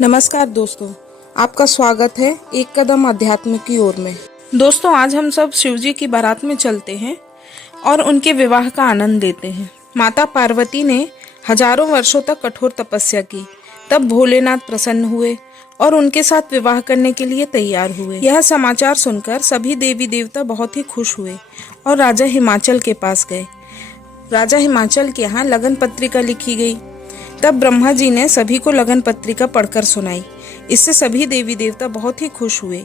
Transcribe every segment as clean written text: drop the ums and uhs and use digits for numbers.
नमस्कार दोस्तों, आपका स्वागत है एक कदम अध्यात्म की ओर में। दोस्तों, आज हम सब शिव जी की बारात में चलते हैं और उनके विवाह का आनंद लेते हैं। माता पार्वती ने हजारों वर्षों तक कठोर तपस्या की, तब भोलेनाथ प्रसन्न हुए और उनके साथ विवाह करने के लिए तैयार हुए। यह समाचार सुनकर सभी देवी देवता बहुत ही खुश हुए और राजा हिमाचल के पास गए। राजा हिमाचल के यहाँ लगन पत्रिका लिखी गई। तब ब्रह्मा जी ने सभी को लगन पत्रिका पढ़कर सुनाई। इससे सभी देवी देवता बहुत ही खुश हुए।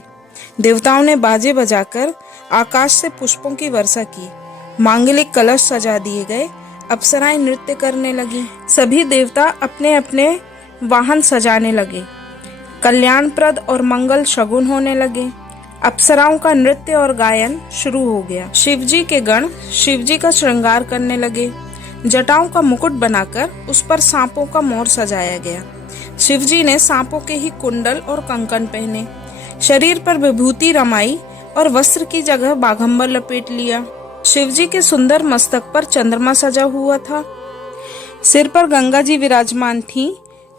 देवताओं ने बाजे बजाकर आकाश से पुष्पों की वर्षा की, मांगलिक कलश सजा दिए गए, अप्सराएं नृत्य करने लगी। सभी देवता अपने अपने वाहन सजाने लगे, कल्याणप्रद और मंगल शगुन होने लगे। अप्सराओं का नृत्य और गायन शुरू हो गया। शिवजी के गण शिवजी का श्रृंगार करने लगे। जटाओं का मुकुट बनाकर उस पर सांपों का मोर सजाया गया। शिवजी ने सांपों के ही कुंडल और कंकन पहने, शरीर पर विभूति रमाई और वस्त्र की जगह बाघंबर लपेट लिया। शिवजी के सुंदर मस्तक पर चंद्रमा सजा हुआ था। सिर पर गंगा जी विराजमान थीं।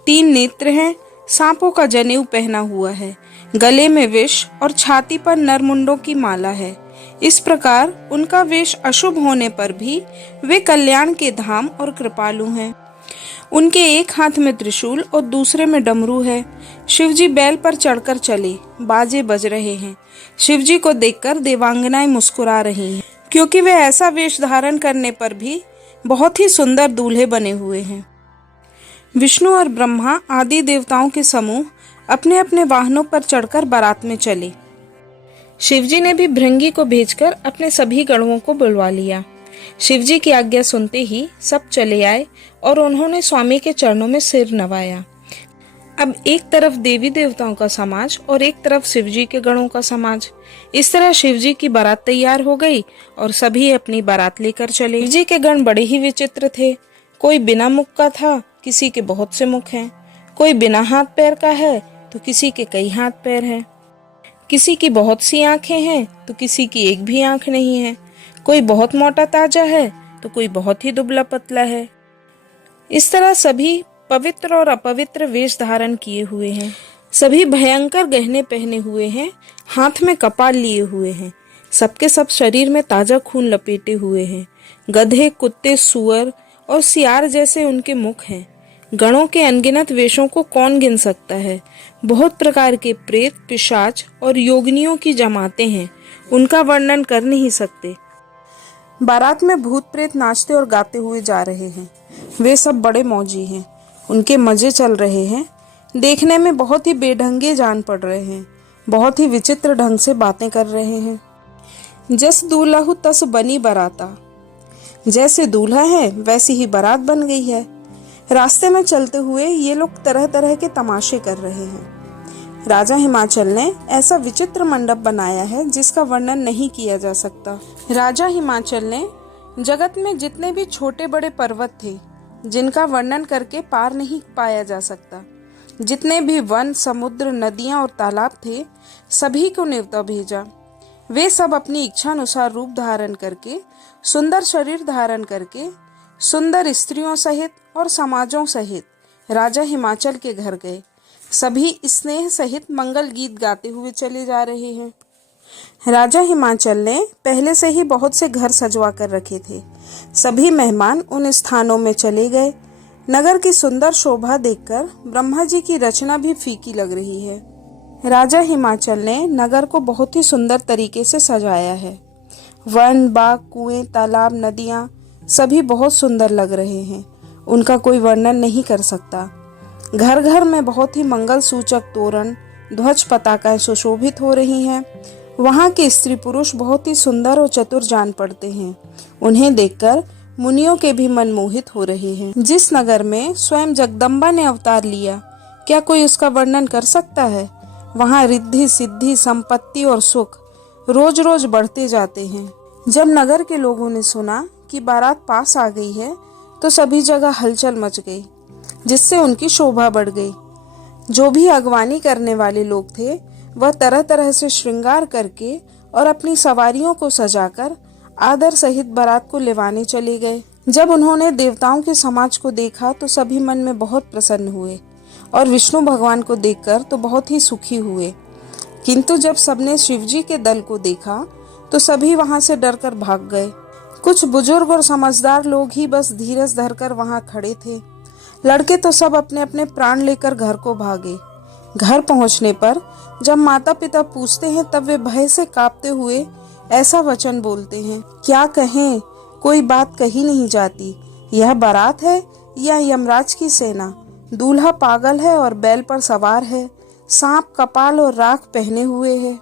3 नेत्र हैं। सांपों का जनेऊ पहना हुआ है। गले में विष और छाती पर नरमुंडों की माला है। इस प्रकार उनका वेश अशुभ होने पर भी वे कल्याण के धाम और कृपालु हैं। उनके एक हाथ में त्रिशूल और दूसरे में डमरू है। शिवजी बैल पर चढ़कर चले, बाजे बज रहे हैं। शिवजी को देखकर देवांगनाएं मुस्कुरा रही हैं, क्योंकि वे ऐसा वेश धारण करने पर भी बहुत ही सुंदर दूल्हे बने हुए हैं। विष्णु और ब्रह्मा आदि देवताओं के समूह अपने अपने वाहनों पर चढ़कर बारात में चले। शिवजी ने भी भृंगी को भेजकर अपने सभी गणों को बुलवा लिया। शिवजी की आज्ञा सुनते ही सब चले आए और उन्होंने स्वामी के चरणों में सिर नवाया। अब एक तरफ देवी देवताओं का समाज और एक तरफ शिवजी के गणों का समाज। इस तरह शिवजी की बारात तैयार हो गई और सभी अपनी बारात लेकर चले। शिवजी के गण बड़े ही विचित्र थे। कोई बिना मुख का था, किसी के बहुत से मुख हैं। कोई बिना हाथ पैर का है तो किसी के कई हाथ पैर हैं। किसी की बहुत सी आंखें हैं तो किसी की एक भी आंख नहीं है। कोई बहुत मोटा ताजा है तो कोई बहुत ही दुबला पतला है। इस तरह सभी पवित्र और अपवित्र वेश धारण किए हुए हैं। सभी भयंकर गहने पहने हुए हैं, हाथ में कपाल लिए हुए हैं। सबके सब शरीर में ताजा खून लपेटे हुए हैं। गधे, कुत्ते, सुअर और सियार जैसे उनके मुख हैं। गणों के अनगिनत वेशों को कौन गिन सकता है। बहुत प्रकार के प्रेत, पिशाच और योगिनियों की जमातें हैं, उनका वर्णन कर नहीं सकते। बारात में भूत प्रेत नाचते और गाते हुए जा रहे हैं। वे सब बड़े मौजी हैं, उनके मजे चल रहे हैं। देखने में बहुत ही बेढंगे जान पड़ रहे हैं, बहुत ही विचित्र ढंग से बातें कर रहे हैं। जस दूल्हु तस बनी बराता, जैसे दूल्हा है वैसी ही बारात बन गई है। रास्ते में चलते हुए ये लोग तरह तरह के तमाशे कर रहे हैं। राजा हिमाचल ने ऐसा विचित्र मंडप बनाया है जिसका वर्णन नहीं किया जा सकता। राजा हिमाचल ने जगत में जितने भी छोटे बड़े पर्वत थे, जिनका वर्णन करके पार नहीं पाया जा सकता, जितने भी वन, समुद्र, नदियां और तालाब थे, सभी को न्योता भेजा। वे सब अपनी इच्छा अनुसार रूप धारण करके, सुंदर शरीर धारण करके, सुंदर स्त्रियों सहित और समाजों सहित राजा हिमाचल के घर गए। सभी स्नेह सहित मंगल गीत गाते हुए चले जा रहे हैं। राजा हिमाचल ने पहले से ही बहुत से घर सजवा कर रखे थे। सभी मेहमान उन स्थानों में चले गए। नगर की सुंदर शोभा देखकर ब्रह्मा जी की रचना भी फीकी लग रही है। राजा हिमाचल ने नगर को बहुत ही सुंदर तरीके से सजाया है। वन, बाग, कुएं, तालाब, नदियां सभी बहुत सुंदर लग रहे हैं, उनका कोई वर्णन नहीं कर सकता। घर घर में बहुत ही मंगल सूचक तोरण, ध्वज, पताकाएं सुशोभित हो रही हैं। वहां के स्त्री पुरुष बहुत ही सुंदर और चतुर जान पड़ते हैं। उन्हें देखकर मुनियों के भी मन मोहित हो रहे हैं। जिस नगर में स्वयं जगदम्बा ने अवतार लिया, क्या कोई उसका वर्णन कर सकता है। वहां रिद्धि, सिद्धि, संपत्ति और सुख रोज रोज बढ़ते जाते हैं। जब नगर के लोगों ने सुना कि बारात पास आ गई है तो सभी जगह हलचल मच गई, जिससे उनकी शोभा बढ़ गई। जो भी अगवानी करने वाले लोग थे वह तरह तरह से श्रृंगार करके और अपनी सवारियों को सजाकर आदर सहित बारात को लेवाने चले गए। जब उन्होंने देवताओं के समाज को देखा तो सभी मन में बहुत प्रसन्न हुए और विष्णु भगवान को देखकर तो बहुत ही सुखी हुए। किंतु जब सबने शिवजी के दल को देखा तो सभी वहां से डरकर भाग गए। कुछ बुजुर्ग और समझदार लोग ही बस धीरज धरकर वहां खड़े थे। लड़के तो सब अपने अपने प्राण लेकर घर को भागे। घर पहुंचने पर जब माता पिता पूछते हैं तब वे भय से कांपते हुए ऐसा वचन बोलते हैं, क्या कहें, कोई बात कही नहीं जाती। यह बारात है या यमराज की सेना? दूल्हा पागल है और बैल पर सवार है, सांप कपाल और राख पहने हुए है।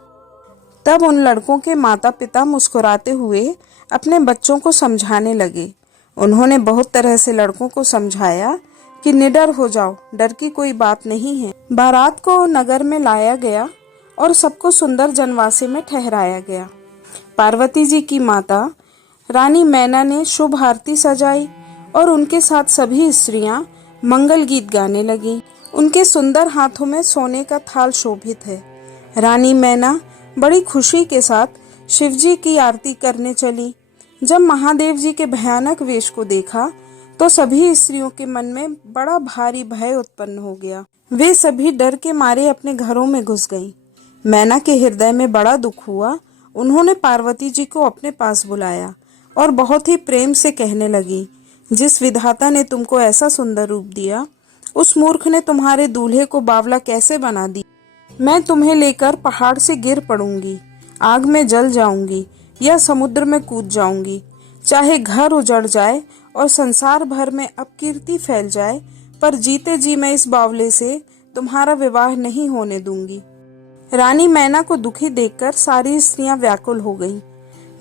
तब उन लड़कों के माता पिता मुस्कुराते हुए अपने बच्चों को समझाने लगे। उन्होंने बहुत तरह से लड़कों को समझाया कि निडर हो जाओ, डर की कोई बात नहीं है। बारात को नगर में लाया गया और सबको सुंदर जनवासे में ठहराया गया। पार्वती जी की माता रानी मैना ने शुभ आरती सजाई और उनके साथ सभी स्त्रियां मंगल गीत गाने लगीं। उनके सुंदर हाथों में सोने का थाल शोभित है। रानी मैना बड़ी खुशी के साथ शिवजी की आरती करने चली। जब महादेव जी के भयानक वेश को देखा तो सभी स्त्रियों के मन में बड़ा भारी भय उत्पन्न हो गया। वे सभी डर के मारे अपने घरों में घुस गईं। मैना के हृदय में बड़ा दुख हुआ। उन्होंने पार्वती जी को अपने पास बुलाया और बहुत ही प्रेम से कहने लगी, जिस विधाता ने तुमको ऐसा सुंदर रूप दिया, उस मूर्ख ने तुम्हारे दूल्हे को बावला कैसे बना दी। मैं तुम्हें लेकर पहाड़ से गिर पड़ूंगी, आग में जल जाऊंगी या समुद्र में कूद जाऊंगी। चाहे घर उजड़ जाए और संसार भर में अपकीर्ति फैल जाए, पर जीते जी मैं इस बावले से तुम्हारा विवाह नहीं होने दूंगी। रानी मैना को दुखी देखकर सारी स्त्रियां व्याकुल हो गईं।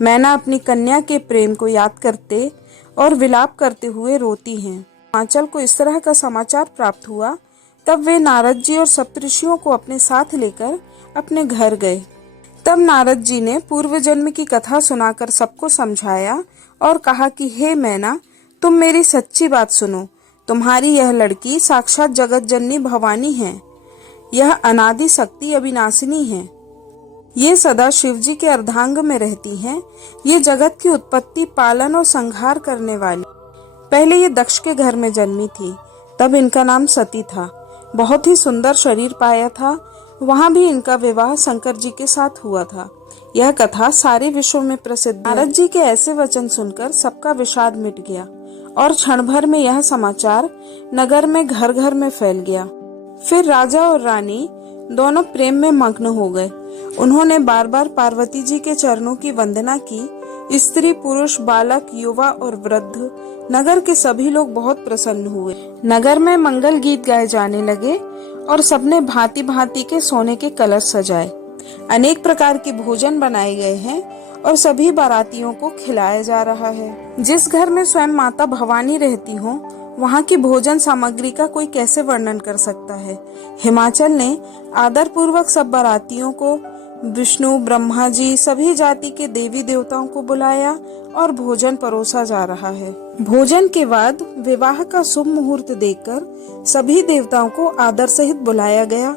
मैना अपनी कन्या के प्रेम को याद करते और विलाप करते हुए रोती हैं। हिमाचल को इस तरह का समाचार प्राप्त हुआ तब वे नारद जी और सप्तऋषियों को अपने साथ लेकर अपने घर गए। तब नारद जी ने पूर्व जन्म की कथा सुनाकर सबको समझाया और कहा कि हे मैना, तुम मेरी सच्ची बात सुनो। तुम्हारी यह लड़की साक्षात जगत जननी भवानी है। यह अनादि शक्ति अविनाशिनी है। ये सदा शिव जी के अर्धांग में रहती हैं। ये जगत की उत्पत्ति, पालन और संहार करने वाली। पहले ये दक्ष के घर में जन्मी थी, तब इनका नाम सती था। बहुत ही सुंदर शरीर पाया था। वहाँ भी इनका विवाह शंकर जी के साथ हुआ था। यह कथा सारे विश्व में प्रसिद्ध। नारद जी के ऐसे वचन सुनकर सबका विषाद मिट गया और क्षण भर में यह समाचार नगर में घर घर में फैल गया। फिर राजा और रानी दोनों प्रेम में मग्न हो गए। उन्होंने बार बार पार्वती जी के चरणों की वंदना की। स्त्री, पुरुष, बालक, युवा और वृद्ध, नगर के सभी लोग बहुत प्रसन्न हुए। नगर में मंगल गीत गाए जाने लगे और सबने भांति भांति के सोने के कलश सजाए। अनेक प्रकार के भोजन बनाए गए हैं और सभी बारातियों को खिलाया जा रहा है। जिस घर में स्वयं माता भवानी रहती हो, वहाँ की भोजन सामग्री का कोई कैसे वर्णन कर सकता है। हिमाचल ने आदर पूर्वक सब बारातियों को, विष्णु, ब्रह्मा जी, सभी जाति के देवी देवताओं को बुलाया और भोजन परोसा जा रहा है। भोजन के बाद विवाह का शुभ मुहूर्त देखकर सभी देवताओं को आदर सहित बुलाया गया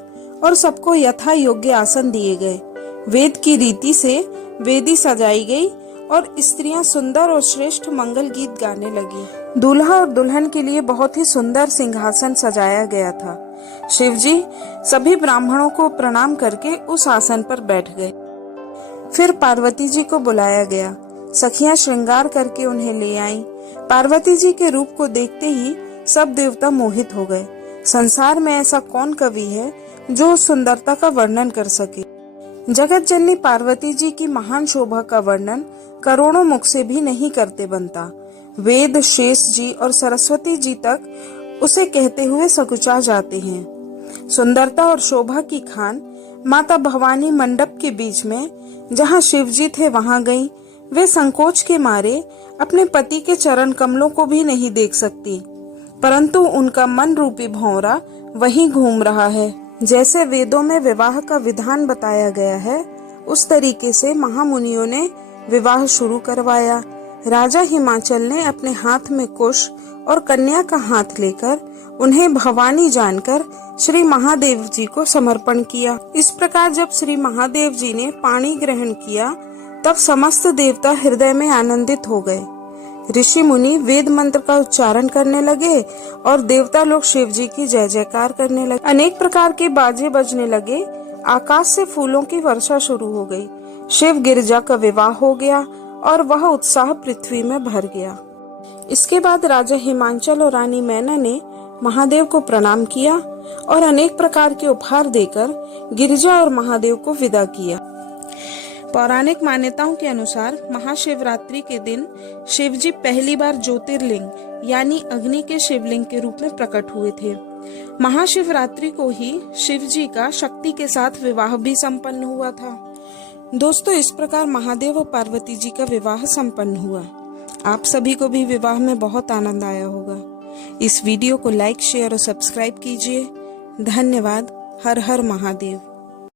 और सबको यथा योग्य आसन दिए गए। वेद की रीति से वेदी सजाई गई और स्त्रियां सुंदर और श्रेष्ठ मंगल गीत गाने लगी। दूल्हा और दुल्हन के लिए बहुत ही सुंदर सिंहासन सजाया गया था। शिवजी सभी ब्राह्मणों को प्रणाम करके उस आसन पर बैठ गए। फिर पार्वती जी को बुलाया गया। सखियां श्रृंगार करके उन्हें ले आईं। पार्वती जी के रूप को देखते ही सब देवता मोहित हो गए। संसार में ऐसा कौन कवि है जो सुंदरता का वर्णन कर सके। जगत जननी पार्वती जी की महान शोभा का वर्णन करोड़ों मुख से भी नहीं करते बनता। वेद, शेष जी और सरस्वती जी तक उसे कहते हुए सकुचा जाते हैं। सुंदरता और शोभा की खान माता भवानी मंडप के बीच में जहाँ शिव जी थे वहां गईं। वे संकोच के मारे अपने पति के चरण कमलों को भी नहीं देख सकती, परंतु उनका मन रूपी भौंरा वहीं घूम रहा है। जैसे वेदों में विवाह का विधान बताया गया है, उस तरीके से महामुनियों ने विवाह शुरू करवाया। राजा हिमाचल ने अपने हाथ में कुश और कन्या का हाथ लेकर उन्हें भवानी जानकर श्री महादेव जी को समर्पण किया। इस प्रकार जब श्री महादेव जी ने पाणी ग्रहण किया, तब समस्त देवता हृदय में आनंदित हो गए। ऋषि मुनि वेद मंत्र का उच्चारण करने लगे और देवता लोग शिव जी की जय जयकार करने लगे। अनेक प्रकार के बाजे बजने लगे। आकाश से फूलों की वर्षा शुरू हो गई। शिव गिरिजा का विवाह हो गया और वह उत्साह पृथ्वी में भर गया। इसके बाद राजा हिमांचल और रानी मैना ने महादेव को प्रणाम किया और अनेक प्रकार के उपहार देकर गिरिजा और महादेव को विदा किया। पौराणिक मान्यताओं के अनुसार महाशिवरात्रि के दिन शिवजी पहली बार ज्योतिर्लिंग यानी अग्नि के शिवलिंग के रूप में प्रकट हुए थे। महाशिवरात्रि को ही शिवजी का शक्ति के साथ विवाह भी संपन्न हुआ था। दोस्तों, इस प्रकार महादेव और पार्वती जी का विवाह संपन्न हुआ। आप सभी को भी विवाह में बहुत आनंद आया होगा। इस वीडियो को लाइक, शेयर और सब्सक्राइब कीजिए। धन्यवाद। हर हर महादेव।